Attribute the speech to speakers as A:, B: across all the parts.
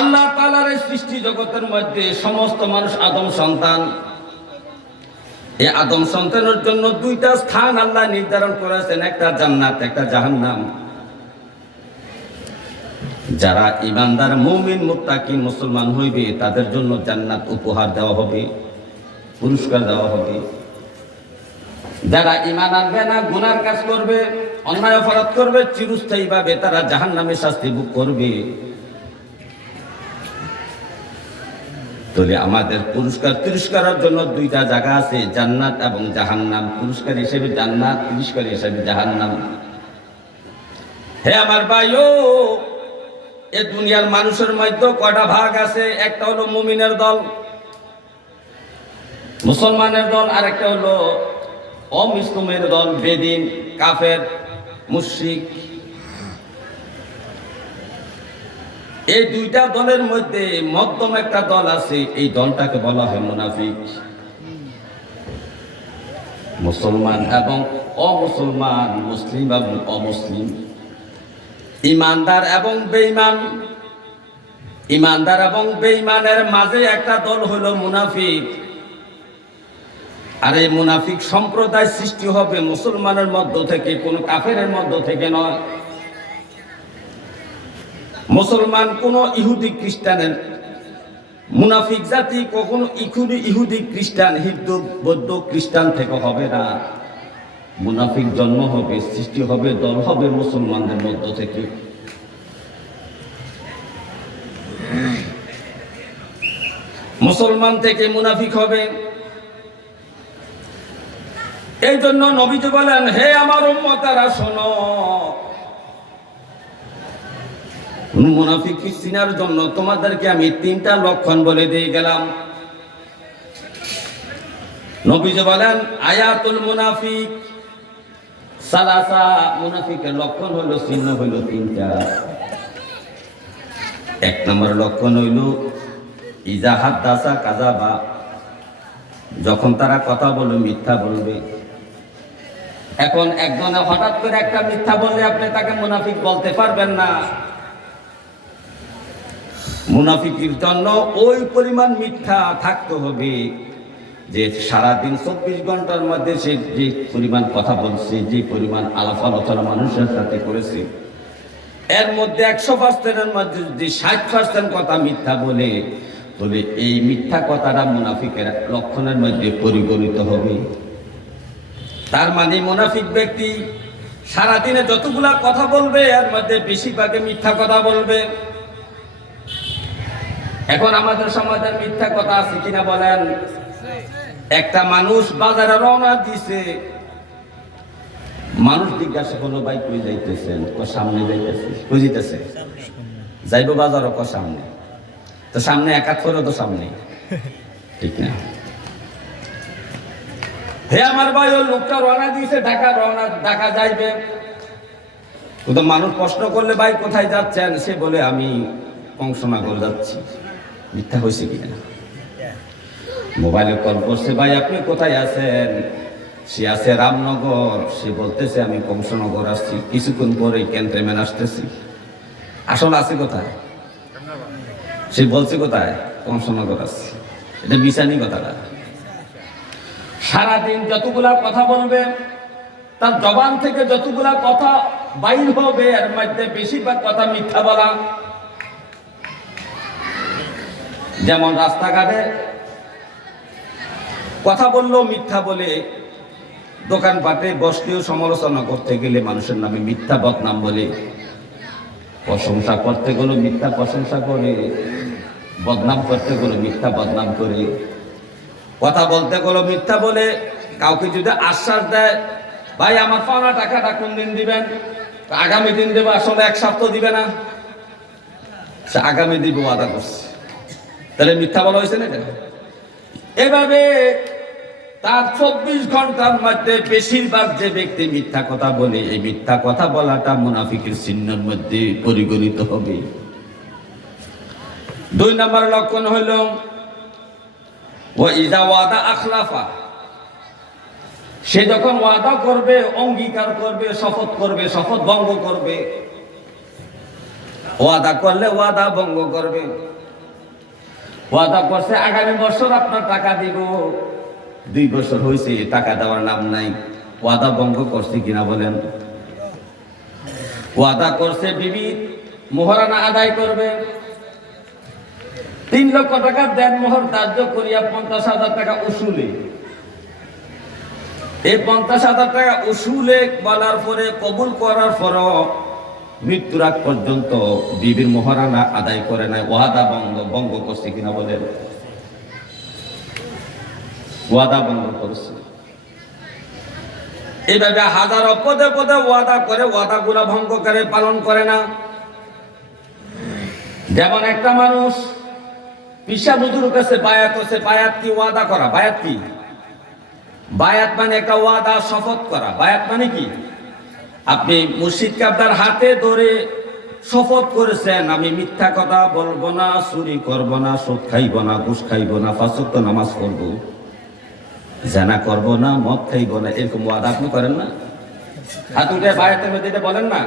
A: আল্লাহ তালার সৃষ্টি জগতের মধ্যে সমস্ত মানুষ আদম সন্তান। এই আদম সন্তানের জন্য দুইটা স্থান আল্লাহ নির্ধারণ করেছেন, একটা জান্নাত, একটা জাহান্নাম। যারা ইমানদার মুমিন, মুত্তাকি, মুসলমান হইবে, তাদের জন্য জান্নাত উপহার দেওয়া হবে, পুরস্কার দেওয়া হবে। যারা ইমান আনবে না, গুনার কাজ করবে, অন্যায় অপরাধ করবে চিরস্থায়ী ভাবে তারা জাহান নামে শাস্তি ভোগ করবে। তাহলে আমাদের পুরস্কার তিরস্কারের জন্য দুইটা জায়গা আছে, জান্নাত এবং জাহান্নাম। পুরস্কার হিসেবে জান্নাত পুরস্কার হিসেবে জাহান্নাম। হে আমার ভাইও, এ দুনিয়ার মানুষের মধ্যে কয়টা ভাগ আছে? একটা হলো মুমিনের দল, মুসলমানের দল আর একটা হলো অমুসলিমের দল, বেদিন, কাফের, মুশরিক। এই দুইটা দলের মধ্যে মধ্যম একটা দল আছে, এই দলটাকে বলা হয় মুনাফিক। মুসলমান এবং অমুসলমান, মুসলিম এবং অমুসলিম। ইমানদার এবং বেঈমান। ইমানদার এবং বেঈমানের মাঝে একটা দল হলো মুনাফিক। আর এই মুনাফিক সম্প্রদায় সৃষ্টি হবে মুসলমানের মধ্য থেকে, কোন কাফেরের মধ্য থেকে নয়। মুসলমান কোন ইহুদি খ্রিস্টানের মুনাফিক জাতি কখনো ইহুদি ইহুদি খ্রিস্টান, হিন্দু, বৌদ্ধ খ্রিস্টান থেকে হবে না। মুনাফিক জন্ম হবে, সৃষ্টি হবে, দল হবে মুসলমানদের মধ্য থেকে। মুসলমান থেকে মুনাফিক হবে। এই জন্য নবীজি বলেন, হে আমার উম্মতারা, শোনো মুনাফিক চিনার জন্য তোমাদেরকে আমি তিনটা লক্ষণ বলে দিয়ে গেলাম। নবীজি বলেন, আয়াতুল মুনাফিক, সালাসা মুনাফিকের লক্ষণ হইল চিহ্ন হইল তিনটা। এক নম্বর লক্ষণ হইল ইজাহাত দাসা কাজাবা যখন তারা কথা বলবে, মিথ্যা বলবে। এখন একজনে হঠাৎ করে একটা মিথ্যা বললে আপনি তাকে মুনাফিক বলতে পারবেন না। মুনাফিকের জন্য ওই পরিমাণ মিথ্যা থাকতে হবে। যে সারাদিন চব্বিশ ঘণ্টার মধ্যে সে যে পরিমাণ কথা বলছে, যে পরিমাণ আলাপ আলোচনা মানুষের সাথে করেছে, এর মধ্যে একশো পার্সেন্টের মধ্যে যদি ষাট পার্সেন্ট কথা মিথ্যা বলে, তবে এই মিথ্যা কথাটা মুনাফিকের লক্ষণের মধ্যে পরিগণিত হবে। তার মানে মুনাফিক ব্যক্তি সারাদিনে যতগুলা কথা বলবে, এর মধ্যে বেশিরভাগে মিথ্যা কথা বলবে। এখন আমাদের সমাজের মিথ্যা কথা আছে কিনা বলেন? একটা মানুষ বাজারে রওনা দিছে। মানুষ জিজ্ঞাসা করল, ভাই, কই যাইতেছেন? ক সামনে যাইতেছে। কই যাইতেছে? যাইব বাজার ক সামনে। তো সামনে একাত করে তো সামনে। ঠিক না? হে আমার ভাই, ওই লোকটা রওনা দিয়েছে, ঢাকা রওনা, ঢাকা যাইবে। তো মানুষ প্রশ্ন করলে, ভাই, কোথায় যাচ্ছেন? সে বলে, আমি কংসনগর যাচ্ছি। মিথ্যা হয়েছে কিনা মোবাইলে কল করছে, ভাই, আপনি কোথায় আছেন? সে আছে রামনগর। সে বলতেছে, আমি কংসনগর আসছি। কিছুক্ষণ পরে ক্যান্টনমেন্ট আসতেছি। আসল আছে কোথায়? সে বলছে, কোথায়? কংসনগর আসছি। এটা বিছানি কথাটা। সারাদিন যতগুলা কথা বলবে, তার জবান থেকে যতগুলা কথা বাইর হবে, এর মধ্যে বেশিরভাগ কথা মিথ্যা বলা। যেমন রাস্তাঘাটে কথা বললেও মিথ্যা বলে দোকানপাটে বসতেও সমালোচনা করতে গেলে মানুষের নামে মিথ্যা বদনাম বলে, প্রশংসা করতে গেলেও মিথ্যা প্রশংসা করে, বদনাম করতে গেলেও মিথ্যা বদনাম করে। কথা বলতে গেলেও মিথ্যা বলে, কাউকে যদি আশ্বাস দেয়, ভাই, আমার পাওনা টাকাটা কোন দিন দিবেন? আগামী দিন দেবো, আসলে এক সপ্তাহ দিবে না। সে আগামী দিব আদা করছে। তাহলে মিথ্যা বলা হয়েছে না? এভাবে তার চব্বিশ ঘণ্টার মধ্যে বেশিরভাগ যে ব্যক্তি মিথ্যা কথা বলে, এই মিথ্যা কথা বলাটা মুনাফিকের চিহ্নের মধ্যে পরিগণিত হবে। দুই নম্বর লক্ষণ হইল ও ওয়াদা আখলাফা। সে যখন ওয়াদা করবে, অঙ্গীকার করবে, শপথ করবে, শপথ ভঙ্গ করবে। ওয়াদা করলে ওয়াদা ভঙ্গ করবে। ওয়াদা করছে, আগামী বছর আপনার টাকা দিব। দুই বছর হয়েছে, টাকা দেওয়ার নাম নাই। ওয়াদা ভঙ্গ করছে কিনা বলেন। ওয়াদা করছে বিবি, মোহরানা আদায় করবে। তিন লক্ষ টাকা দেন মোহর ধার্য করিয়া পঞ্চাশ হাজার টাকা উসুলে। এই পঞ্চাশ হাজার টাকা উসুলে বলার পরে কবুল করার পরও মৃত্যুর আগ পর্যন্ত বিবির মহারানা আদায় করে নাই। ওয়াদা বঙ্গ বঙ্গ করছে কিনা বলেন? ওয়াদা বঙ্গ করছে। এইভাবে হাজার পদে পদে ওয়াদা করে ওয়াদা গুলা ভঙ্গ করে, পালন করে না। যেমন একটা মানুষ পিসা বুজুর কাছে বায়াত হচ্ছে বায়াত কি ওয়াদা করা? বায়াত কি? বায়াত মানে একটা ওয়াদা শপথ করা। বায়াত মানে কি? আপনি মুর্শিদ কাবদার হাতে ধরে শপথ করেছেন, আমি মিথ্যা কথা বলব না, চুরি করব না, সুদ খাইব না, ঘুষ খাইব না ফাঁসক্ত নামাজ পড়ব। জানা করব না, মদ খাইব না, এরকম ওয়াদা আপনি করেন না? হাত উঠে বায়াতের মধ্যে বলেন না?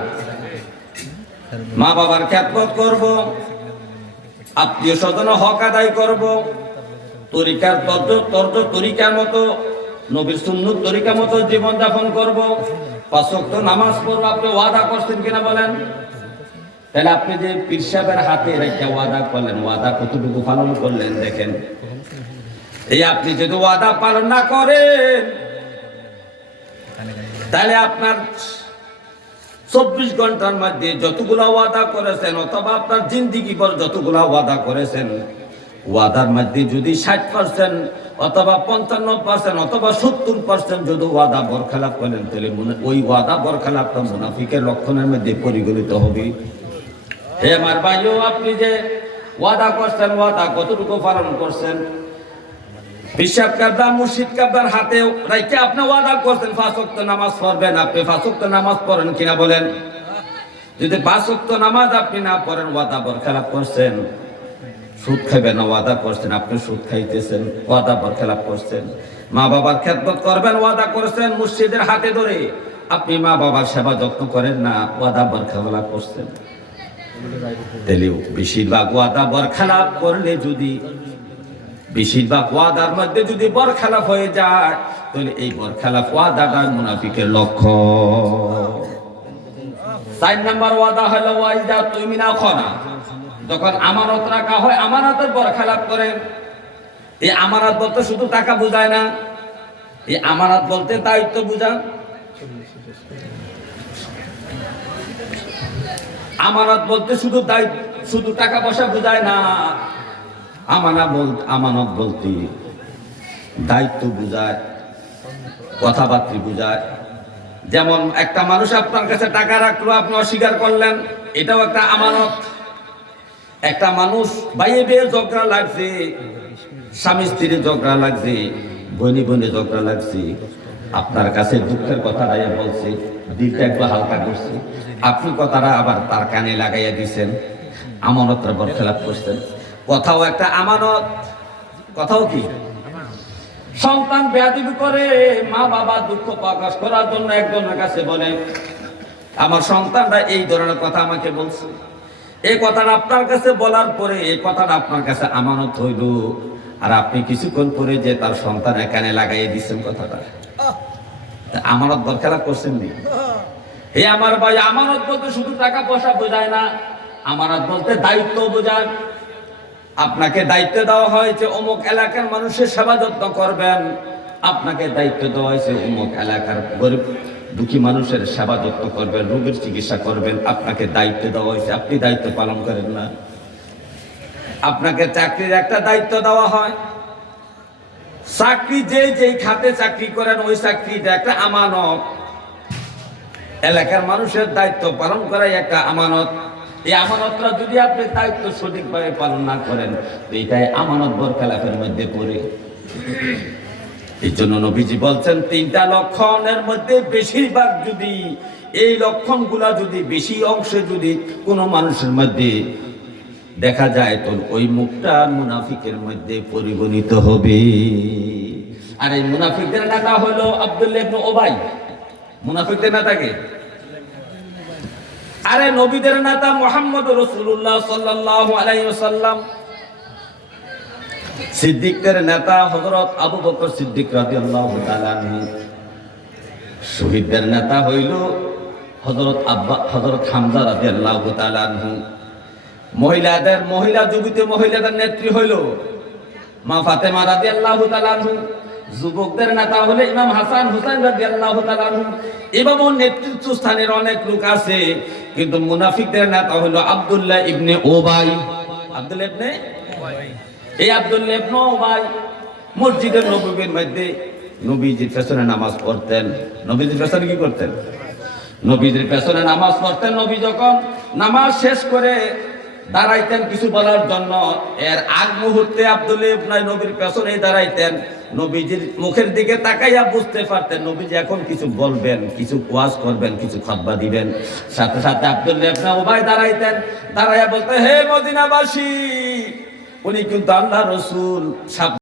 A: মা বাবার খ্যাতপথ করব আত্মীয় স্বজন হক আদায় করব, তরিকার তর্জ তর্জ তরিকার মতো, নবীর সুন্নত তরিকা মতো জীবন যাপন করব। পাঁচক্ত নামাজ পড়ব, আপনি ওয়াদা করছেন কিনা বলেন? তাহলে আপনি যে পীর সাহেবের হাতে রেখে ওয়াদা করলেন, ওয়াদা কতটুকু পালন করলেন দেখেন। এই আপনি যদি ওয়াদা পালন না করেন, তাহলে আপনার চব্বিশ ঘণ্টার মধ্যে যতগুলা ওয়াদা করেছেন, অথবা আপনার জিন্দিগি পর যতগুলা ওয়াদা করেছেন ওয়াদার মধ্যে যদি ষাট পার্সেন্ট অথবা পঞ্চান্ন পার্সেন্ট অথবা সত্তর পার্সেন্ট যদি ওয়াদা বরখালাপ করেন, তাহলে মনে- ওই ওয়াদা বরখালাপটা মুনাফিকের লক্ষণের মধ্যে পরিগণিত হবে। হে আমার ভাইও, আপনি যে ওয়াদা করছেন, ওয়াদা কতটুকু পালন করছেন? বিশ্বাব কাবদা মুর্শিদ কাবদার হাতে রাইকে আপনি ওয়াদা করছেন ফাঁসক্ত নামাজ পড়বেন আপনি ফাঁসক্ত নামাজ পড়েন কিনা বলেন? যদি ফাঁসক্ত নামাজ আপনি না পড়েন, ওয়াদা বরখেলাপ করছেন। সুদ খাইবেন না, ওয়াদা করছেন, আপনি সুদ খাইতেছেন, ওয়াদা বরখেলাপ করছেন। মা বাবার খেদমত করবেন, ওয়াদা করেছেন মুর্শিদের হাতে ধরে। আপনি মা বাবার সেবা যত্ন করেন না, ওয়াদা বরখেলাপ করছেন। বেশিরভাগ ওয়াদা বরখেলাপ করলে যদি, বেশিরভাগ ওয়াদার মধ্যে যদি বরখালাপ হয়ে যায়, তাহলে এই বরখালাপ ওয়াদাটা মুনাফিকের লক্ষ্য। চার নাম্বার ওয়াদা হলো, ওয়াইদা তুমি না খনা যখন আমানত রাখা হয়, আমানতের বরখালাপ করে। এই আমানত বলতে শুধু টাকা বোঝায় না, এই আমানত বলতে দায়িত্ব বোঝায়। আমানত বলতে শুধু দায়িত্ব, শুধু টাকা পয়সা বোঝায় না। আমানা বল, আমানত বলতে দায়িত্ব বোঝায়, কথাবার্তা বোঝায়। যেমন একটা মানুষ আপনার কাছে টাকা রাখল, আপনি অস্বীকার করলেন, এটাও একটা আমানত। একটা মানুষ বাইয়ে বিয়ে ঝগড়া লাগছে, স্বামী স্ত্রীর ঝগড়া লাগছে, বনি বনে ঝগড়া লাগছে। আপনার কাছে দুঃখের কথা কথাটা বলছে, দিলটা একটু হালকা করছে। আপনি কথাটা আবার তার কানে লাগাইয়া দিছেন, আমানতের বর খেলাপ করছেন। কথাও একটা আমানত, কথাও কি? সন্তান বেয়াদিবি করে, মা বাবা দুঃখ প্রকাশ করার জন্য একজনের কাছে বলে, আমার সন্তানরা এই ধরনের কথা আমাকে বলছে। এই কথাটা আপনার কাছে বলার পরে এই কথাটা আপনার কাছে আমানত হইল। আর আপনি কিছুক্ষণ পরে যে তার সন্তান এখানে লাগাইয়ে দিচ্ছেন কথাটা। আমানত দরকার করছেন নি? হে আমার ভাই, আমানত বলতে শুধু টাকা পয়সা বোঝায় না, আমানত বলতে দায়িত্ব বোঝায়। আপনাকে দায়িত্ব দেওয়া হয়েছে, অমুক এলাকার মানুষের সেবা যত্ন করবেন। আপনাকে দায়িত্ব দেওয়া হয়েছে অমুক এলাকার গরিব দুঃখী মানুষের সেবা যত্ন করবেন, রোগীর চিকিৎসা করবেন, আপনাকে দায়িত্ব দেওয়া হয়েছে। আপনি দায়িত্ব পালন করেন না। আপনাকে চাকরির একটা দায়িত্ব দেওয়া হয়। চাকরি যে যেই খাতে চাকরি করেন, ওই চাকরিটা একটা আমানত। এলাকার মানুষের দায়িত্ব পালন করাই একটা আমানত। এই আমানতটা যদি আপনি দায়িত্ব সঠিকভাবে পালন না করেন, তো এটাই আমানত বরখালাফের মধ্যে পড়ে। এই জন্য নবীজি বলছেন, তিনটা লক্ষণের মধ্যে বেশিরভাগ যদি, এই লক্ষণগুলা যদি বেশি অংশে যদি কোনো মানুষের মধ্যে দেখা যায়, তো ওই মুখটা মুনাফিকের মধ্যে পরিগণিত হবে। আর এই মুনাফিকদের নেতা হলো আব্দুল্লাহ ওবাই মুনাফিকদের নেতাকে আরে নবীদের নেতা মোহাম্মদ রসুল্লাহ সাল্লাহ আলাইসাল্লাম সিদ্দিকদের নেতা হজরত আবু বকর সিদ্দিক রাজি আল্লাহ শহীদদের নেতা হইল হজরত আব্বা হজরত হামজা রাজি আল্লাহ মহিলাদের, মহিলা যুবিত মহিলাদের নেত্রী হইল মা ফাতেমা রাজি আল্লাহ যুবকদের নেতা হলে ইমাম হাসান হুসাইন রাজি আল্লাহ এভাবে নেতৃত্ব স্থানের অনেক লোক আছে, কিন্তু মুনাফিকদের নেতা হলো আব্দুল্লাহ ইবনে ওবাই। আব্দুল্লাহ ইবনে এই ইবনে ওবাই মসজিদের নবীর মধ্যে নবীজির পেছনে নামাজ পড়তেন। নবীজির পেছনে কি করতেন? নবীজির পেছনে নামাজ পড়তেন। নবী যখন নামাজ শেষ করে দাঁড়াইতেন কিছু বলার জন্য, এর আগ মুহূর্তে আব্দুল ইবনে নবীর পেছনে দাঁড়াইতেন। নবীজির মুখের দিকে তাকাইয়া বুঝতে পারতেন, নবীজি এখন কিছু বলবেন, কিছু ওয়াজ করবেন, কিছু খাতবা দিবেন। সাথে সাথে আব্দুল ইবনে ওবাই দাঁড়াইতেন। দাঁড়াইয়া বলতেন হে মদিনাবাসী উনি কিন্তু আল্লাহ রসুল